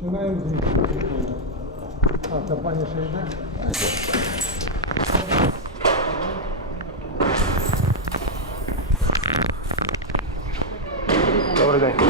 Починаємо звідси. Так, та пані ще йде. Добрий день.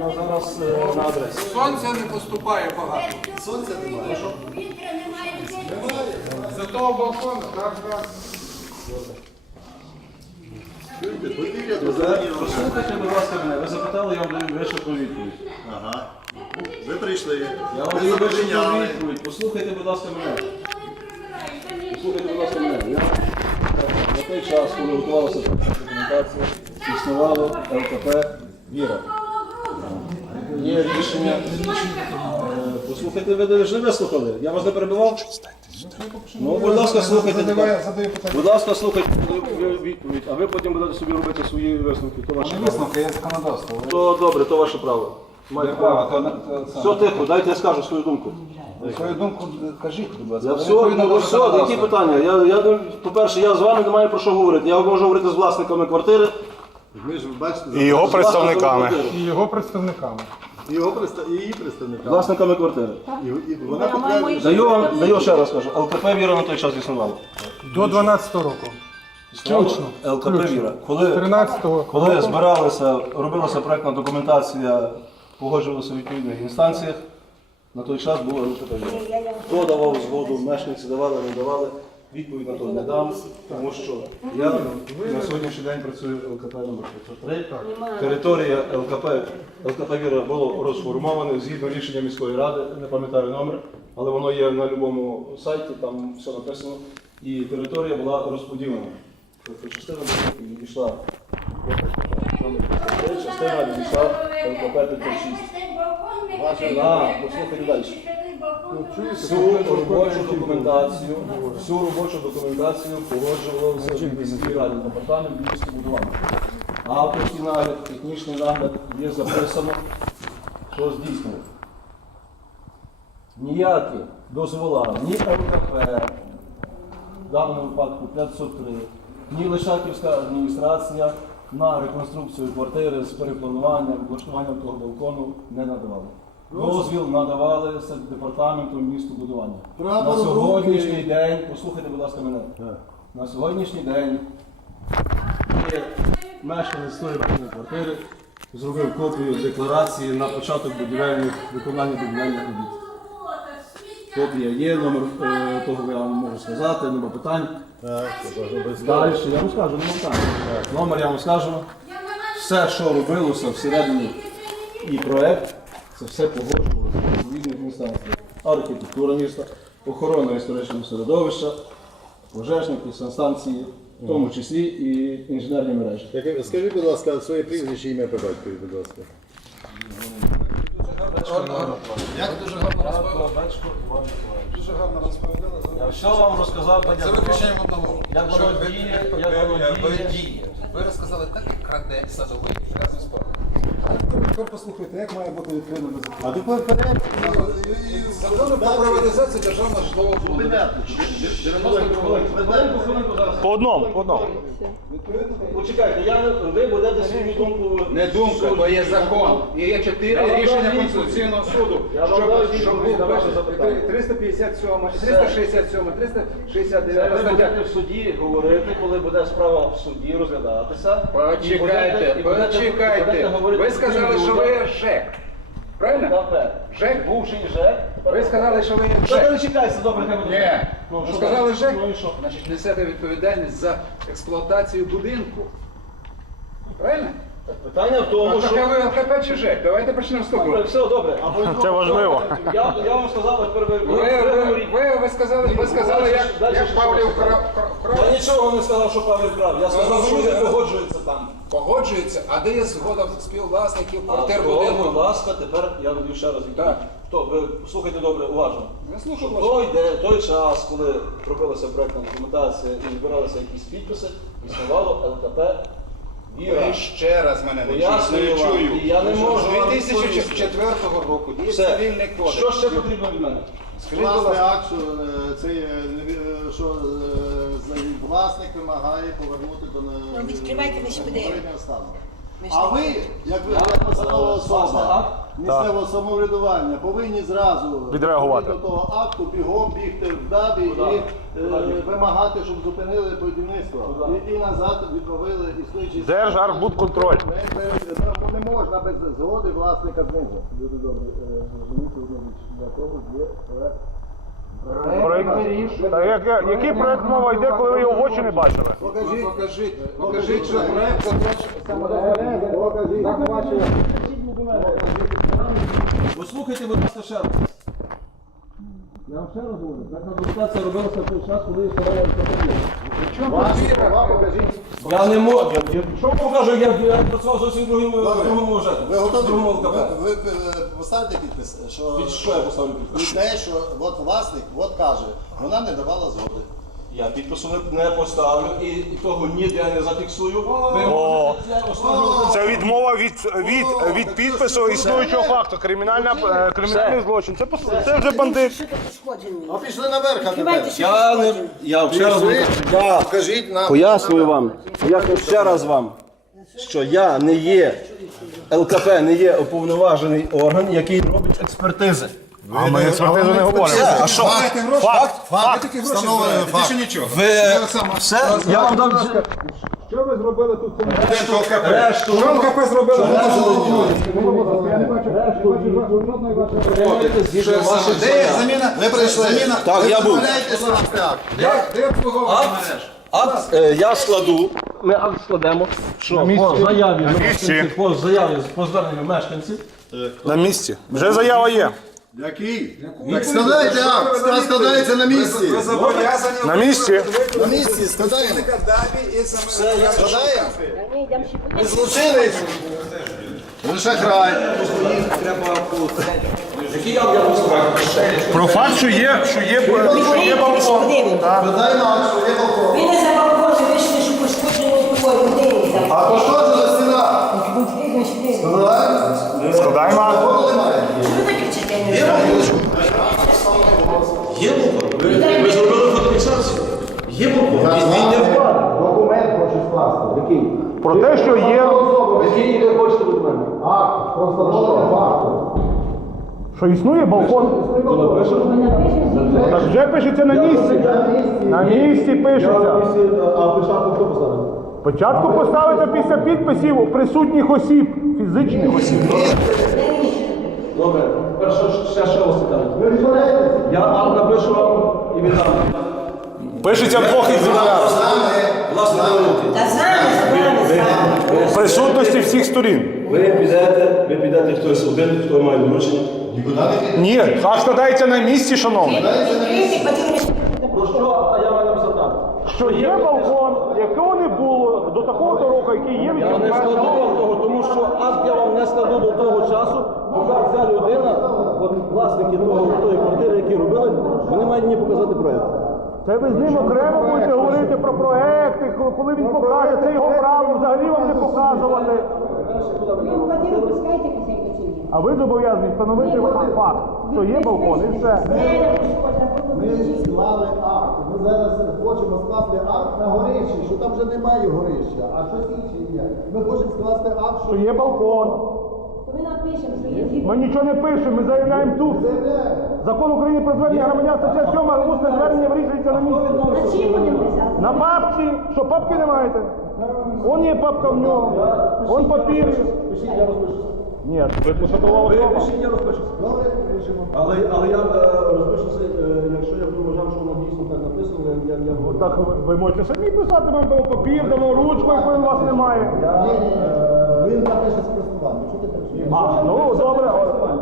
Я зараз е, на адресі. Сонця не поступає багато. Сонця немає. Вітра немає, людей. Зато балкон так за- заднього. Послухайте, будь ласка, мене. Ви запитали, я вам даю вичерпну відповідь. Ага. Ви прийшли. Я вам даю вичерпну відповідь. Послухайте, будь ласка, мене. Послухайте, будь ласка, мене. Я на той час, коли готувалася документація, існувало ЛКП Віра. Є рішення. Послухайте, ви ж не вислухали. Я вас не перебивав? Ну, будь ласка, слухайте. тепер. Будь ласка, слухайте відповідь, а ви потім будете собі робити свої висновки. То ваше право. Висновки, є законодавство. То добре, то ваше право. Маєте право. Все тихо, дайте я скажу свою думку. Свою думку кажіть, будь ласка. Я все, ну все, які питання? Я, я, по-перше, я з вами не маю про що говорити. Я можу говорити з власниками квартири. Ми ж бачите, І його представниками. І його представниками. і його представ... і її представника. З власниками квартири. І, і вона. Даю вам, даю ще раз кажу, ЛКП Віра на той час існувало. До 12 року. Включно. ЛКП. Віра. Коли, 13-го коли року. збиралися, робилася проєктна документація, погоджувалася в відповідних інстанціях, на той час було ЛКП Віра. Хто давав згоду, мешканці давали, не давали. Відповідь на то не дам, тому що я на сьогоднішній день працюю в ЛКП номер 503. Територія ЛКП, ЛКП Віра було розформоване згідно рішення міської ради, не пам'ятаю номер, але воно є на будь-якому сайті, там все написано. І територія була розподілена. Тобто частина відійшла частина відійшла ЛКП 506. Послухайте далі. Всю робочу документацію, всю робочу документацію погоджувалося в міській раді департамент будування. Авторський нагляд, технічний нагляд є записано, що здійснює. Ніякі дозвола, ні ЛКП, в даному випадку 503, ні Лишаківська адміністрація на реконструкцію квартири з переплануванням, влаштуванням того балкону не надавали. Дозвіл надавали з департаментом містобудування. На сьогоднішній день, послухайте, будь ласка, мене. На сьогоднішній день є мешканець тої квартири зробив копію декларації на початок будівельних виконання будівельних робіт. Копія є, номер е, того я вам можу сказати, нема питань. Далі я вам скажу, нема питань. Номер я вам скажу. Все, що робилося всередині і проект, це все погоджувалося в відповідних інстанціях. Архітектура міста, охорона історичного середовища, пожежники, санстанції, в тому числі і інженерні мережі. Яке- Скажіть, будь ласка, своє прізвище, ім'я по батькові, будь ласка. Як дуже гарно розповідали. Дуже гарно розповідали. Я все вам розказав, так Це виключенням одного. як воно ви- діє, як воно діє. діє. Ви розказали так, як краде садовий разом з парком. Тепер послухайте, як має бути відповідно до закону. А тепер. Закону про приватизацію державного житлового фонду. 90 По одному, по одному. Почекайте, я, ви будете свою думку. Не думка, то є закон. І є чотири рішення Конституційного суду. Я вам дам Щоб, відповідь щоб на ваше запитання. 357, 367, 369 ви стаття. будете в суді говорити, коли буде справа в суді розглядатися. І будете- Почекайте, і будете- і будете почекайте. говорити Ви сказали, що ви ЖЕК. Правильно? ЖЕК? Бувший ЖЕК. Ви сказали, що ви є Що ти ЖЕК. не чекайся, добре, хай буде. Ні. Ну, Ви що сказали далі? ЖЕК, Ну і що? значить несете відповідальність за експлуатацію будинку. Правильно? Питання в А тому, таке що... ви ЛКП чи ЖЕК? Давайте почнемо з того. Добре, все добре. Це важливо. Я, я вам сказав, тепер ви... Ви, ви, ви, ви сказали, ви сказали, як, Дальше як що Павлів ви Я нічого не сказав, що Павел прав. Я сказав, що не погоджується там. Погоджується, а де є згода співвласників квартир будинку? будь ласка, тепер я даю ще раз відповідь. Так. То, ви слухайте добре, уважно. Я слухаю вас. той, де, той час, коли робилася проектна документація і збиралися якісь підписи, існувало ЛКП Віра. Ви ще раз мене не Пояснюю не вам, чую. і я не можу З вам 2004 року діє Все. цивільний кодекс. Що ще потрібно від мене? Скажіть, будь Власний ласка, акт, що, е, е, що е, за- власник вимагає повернути до на- Ну, відкривайте, ми ще попереднього стану. А ви, як ви як посадова особа місцевого самоврядування, повинні зразу Відреагувати. до того акту бігом бігти в ДАБі і е, вимагати, щоб зупинили будівництво. І, і назад відновили існуючий Держархбудконтроль. Ми- ми- ну, Не можна без згоди власника знизу. Люди добрі, е, зрозумійте одну річ. Для того є проект. Проект. Та як- який проект мова йде, коли ви його в очі не бачили? Покажіть, покажіть, покажіть, що проект. Послухайте, будь ласка, ще раз. Я вам ще раз говорю, так документація робилася в той час, коли існувала. Ваші. Я не можу. Я, я, що покажу, я, я працював зовсім другим другому вже. Ви готові? Другому Ви, ви, е, поставите підпис, що, Під що я поставлю підпис? Те, що от власник от каже, вона не давала згоди. Я підпису не, не поставлю і, того ніде не зафіксую. Ви О. можете це оскаржувати. Це відмова від, від, від підпису існуючого факту. Кримінальна, е, кримінальний злочин. Це, пос- це вже бандит. Що сходжені? А пішли наверх, а тепер. Я не. Я ще раз Пішли, да, покажіть нам. Пояснюю вам, пояснюю ще раз вам, що я не є ЛКП, не є уповноважений орган, який робить експертизи. А ми експертизу не говоримо. А що? Факт, факт. факт. Більше нічого. Ви все? Я вам дам Що ви зробили тут? решту. Що ЛКП зробили? Згідно ваших Де є заміна? Ви прийшли. Так, я був. Де обслуговування мереж? Акт е, я складу. Ми акт складемо. Що по заяві місці. мешканців, по заяві по зверненню мешканців. На місці. Вже заява є. Який? Так складайте акт, акт складається на місці. Зобов'язані На місці. На місці складаємо. Дабі і саме. Складаємо. Ви злочинець. Ви шахрай. Який я вам скажу? Про факт, що є, що є, що є балкон. Складаємо акт, що є балкон. Ви не за балкон, ви вийшли, що пошкоджені такої людини. А пошкоджена стіна. Складаємо. Складаємо. Балкону немає. Ви таке вчите? Є балкон? Ви, ви зробили фотофіксацію? Є балкон? Він не впаде. Документ хочу скласти. Який? Про те, що є, Який ви хочете від мене? Акт про встановлення факту. Що існує балкон. Так вже пишеться на місці. На місці пишеться. А пишатку хто поставив? Спочатку поставити після підписів присутніх осіб, фізичних осіб. Добре, перше ще ще вас цікавить. Я акт напишу вам і віддам. Пишеться двох екземплярів. Власне. Та з нами, з нами, з нами. В присутності всіх сторін. Ви підете, ви підете хтось один, хто має доручення. Ні, акт складається на місці, шановний. Про що? А я маю написати так. Що є балкон, якого не було до такого то року, який є Я не складу вам того, тому що акт я вам не складу до того часу, поки ця людина, от власники того, тої квартири, які робили, вони мають мені показати проєкт. Це ви з ним окремо будете говорити про проекти, коли він покаже, це його право, взагалі вам не показувати. А ви зобов'язані встановити факт, що є балкон і все. Ми склали акт. Ми зараз хочемо скласти акт на горищі, що там вже немає горища, а щось інше є. Ми хочемо скласти акт, Що що є балкон. Ми напишемо, що є. Ми нічого не пишемо, ми заявляємо тут. Закон України про звернення громадян, стаття 7, усне звернення вирішується на місці. На чим будемо писати? На папці. Що, папки не маєте? Он є папка в ньому. Он папір. Пишіть, я розпишу. Ні, ви посадова особа. Рішення розпишуся. Добре. Але, але я е, розпишуся, е, якщо я буду вважав, що воно дійсно так написано, я, я, я говорю. Так ви, ви можете самі писати, нам дамо папір, дамо ручку, якої у вас немає. Ні, ні, ні. Він напише спростування. А, ну добре,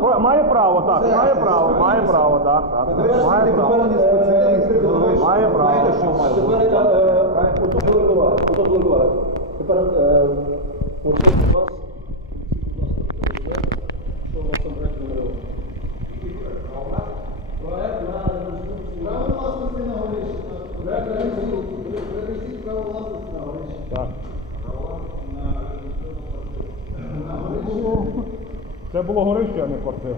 о, має право, так, має право, має право, так, так. Має право. Має право. Тепер я е, хвилинували. Тепер е, оце у вас, що у вас там проєкт номер? Проєкт на реконструкцію. Право власності на горищі. Перевезіть право власності на горищі. Так. Це було горище, а не квартира.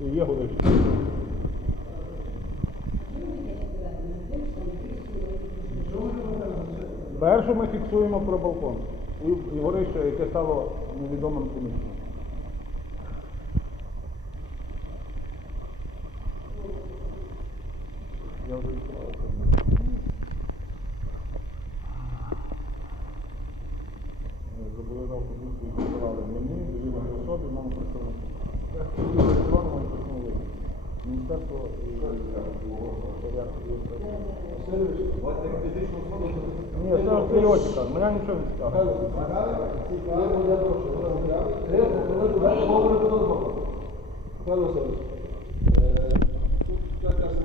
І є горище. Перше ми фіксуємо про балкон. І, горище, яке стало невідомим приміщенням. Я вже відкривав це. Особі, нам представнику. Це електронно і. Міністерство Ні, це антибіотика, мене нічого не цікавить. Павло Васильович, тут якась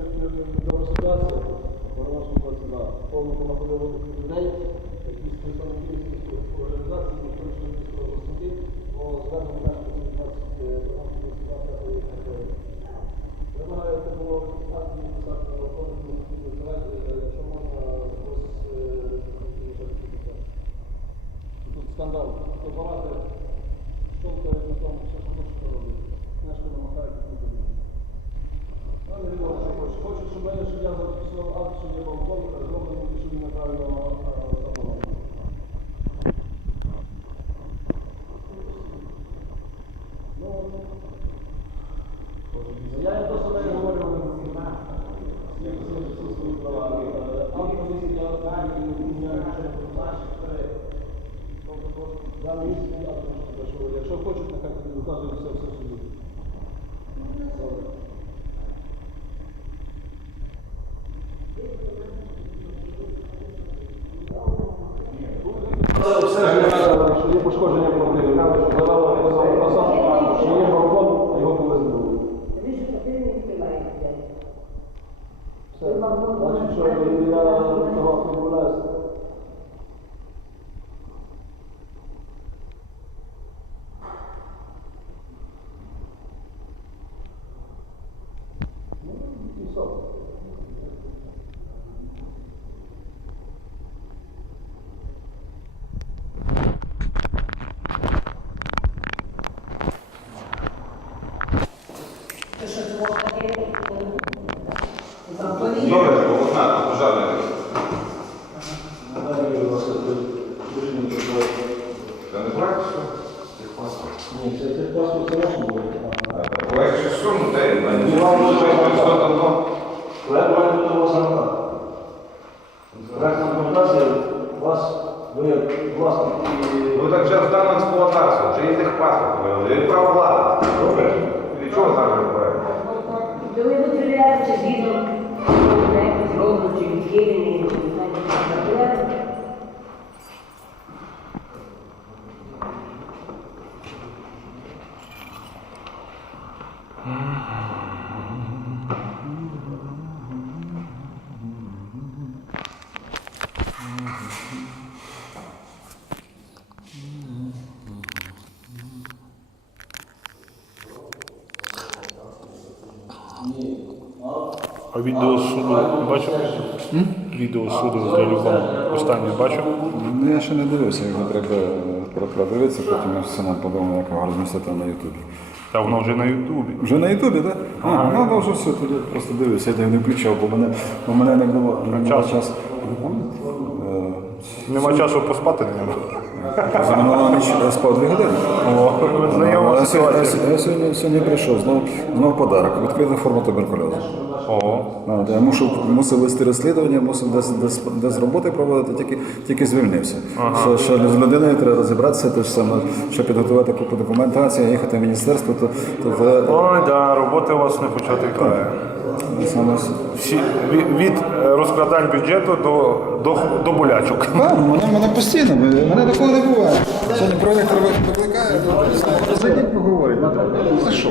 недобра ситуація, Воронежу 22, повно понаходило людей, якісь представники міських організацій, політичних міських власників, бо звернення мешканців 20 Вимагаю, це було акт писати на виконання, давайте, якщо можна, ось е, тут скандал, апарати щелкають на тому, все, що хочете робити. Книжки намахають, не буде. Ну, не відомо, що хочуть. Хочуть, щоб мене, щоб я записував акт, що є балкон, зроблено, щоб він неправильно встановлений. Я не просто не говорю, як свої права. Комісії, я знаю, і не нічого не знаєш, я на місці, я тому що якщо хочуть, нехай тоді доказують все, все собі. Все ж не що є пошкодження квартири, давали фасад, що є балкон, його повезли. Ви ж квартири не відкриваєте. Все. Значить, що я того відмовляюся. Ну, і все. То що це може таке? Добре, бо одна пожарна. Надалі, будь ласка, рішення про Та не брати, що? Тих паспорт. Ні, це це паспорт це можна буде. Буває, що сумно, та й не вам вже що там. Проект має бути у вас на руках. Проектна документація у вас, ви як власник і Ну так вже здано експлуатацію, вже є тих паспорт, ви право влади. Добре? Від чого зараз проект? То ви витріляєте згідно проєкту зроблено, чи відхилений, чи не знаю, що це. А відео суду бачив? Відео суду з Лялюком останнє бачив? Ну, я ще не дивився, його треба продивитися, потім я все нам подумав, як його розмістити на Ютубі. Та воно вже на Ютубі. Вже на Ютубі, так? А, ну вже все, тоді просто дивився, я не включав, бо мене, бо мене не було, не було часу. Е, Нема часу поспати не нема. За минулу ніч я спав дві години. знайома А сьогодні, я сьогодні, сьогодні прийшов, знов, знов подарок, відкрита форма туберкульозу. Ого. От, Я мушу, мусив вести розслідування, мусив десь, десь, десь роботи проводити, тільки, тільки звільнився. Що, що з людиною треба розібратися, те ж саме, щоб підготувати купу документації, їхати в міністерство, то, то, то, Ой, да, роботи у вас не почати краю. Всі, від, від е, розкрадань бюджету до, до, до болячок. Так, мене, мене постійно, мене такого не буває. Сьогодні проректор викликає, зайдіть поговорити. За що?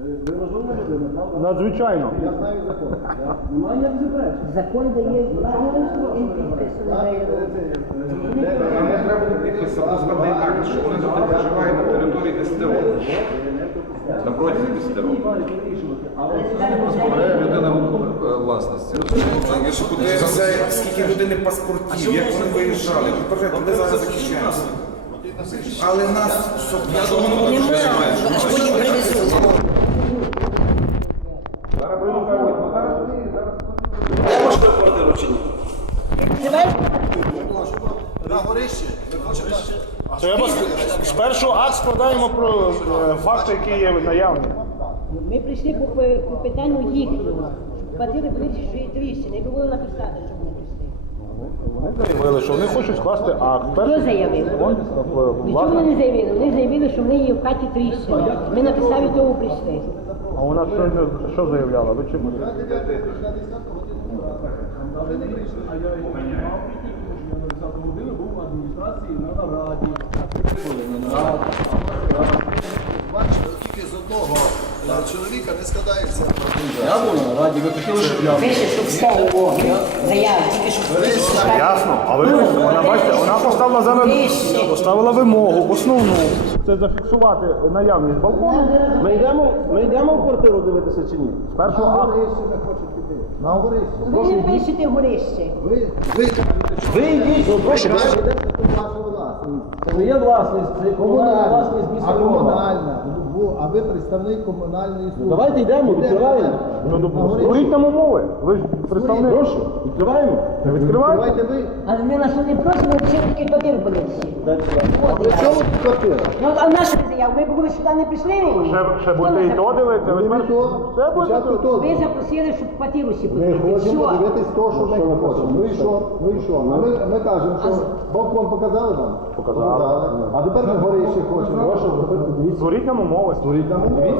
Ви, ви розумна людина, правда? Надзвичайно. Я знаю закон. Я- Немає як заперечити. Закон дає право і підпис не дає. Не треба підпис складний акт, що вони тут проживають на території 10 років. На протязі 10 років. Людина власності. Якщо подивитися, скільки людини паспортів, як вони виїжджали, ви ми зараз захищаємося. Але нас, щоб я думаю, Можете квартиру чи ні? На горищі. Ви хочете? Треба спершу акт складаємо про е, факти, які є наявні. Ми прийшли по, по питанню їхнього. Квартири вирішує тріщини. Ви було написати, що вони прийшли. Вони заявили, що вони хочуть скласти акт. Хто заявив? Вон, Нічого власне, вони не заявили. Вони заявили, що в неї в хаті тріщини. Ми на підставі того прийшли. А вона щойно що заявляла? Ви чому? Бачите, тільки з одного е, чоловіка не складається. Пише, що все його заяви, тільки що Ясно, але вона бачите, вона поставила зараз поставила вимогу основну. Це зафіксувати наявність балкону. Ми йдемо, ми йдемо в квартиру дивитися чи ні? Спершу На піти. На горище. ви не пишете горище. Ви, ви Ви йдіть, ну ви йдете власність. Це не є власність, це комунальна власність а Львова. комунальна. Ну, бо- А ви представник комунальної служби. Давайте йдемо, відкриваємо. Ну, ну, горище. створіть нам умови. Ви ж представник. Прошу. Відкриваємо. Відкривайте. Давайте ви. Але ми нас не просимо, ми всі таки квартиру подивитися. При чому тут квартира? Ну, а наша заяву? Ми були сюди не прийшли? Ще, ще будете і то дивитися. Ви спершу- то, Все буде спочатку тут. то. Ви запросили, щоб квартиру всі Ми хочемо Все. дивитись то, що ми хочемо. Ну і що? Ну і що? А ми, ми кажемо, що балкон показали вам? Показали. А тепер ми горище хочемо. Прошу, дивіться. Створіть нам умови. Створіть нам умови.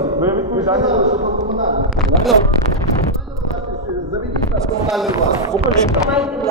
Ви сказали, що то комунальне. Заведіть нас комунальну власність. Маєте по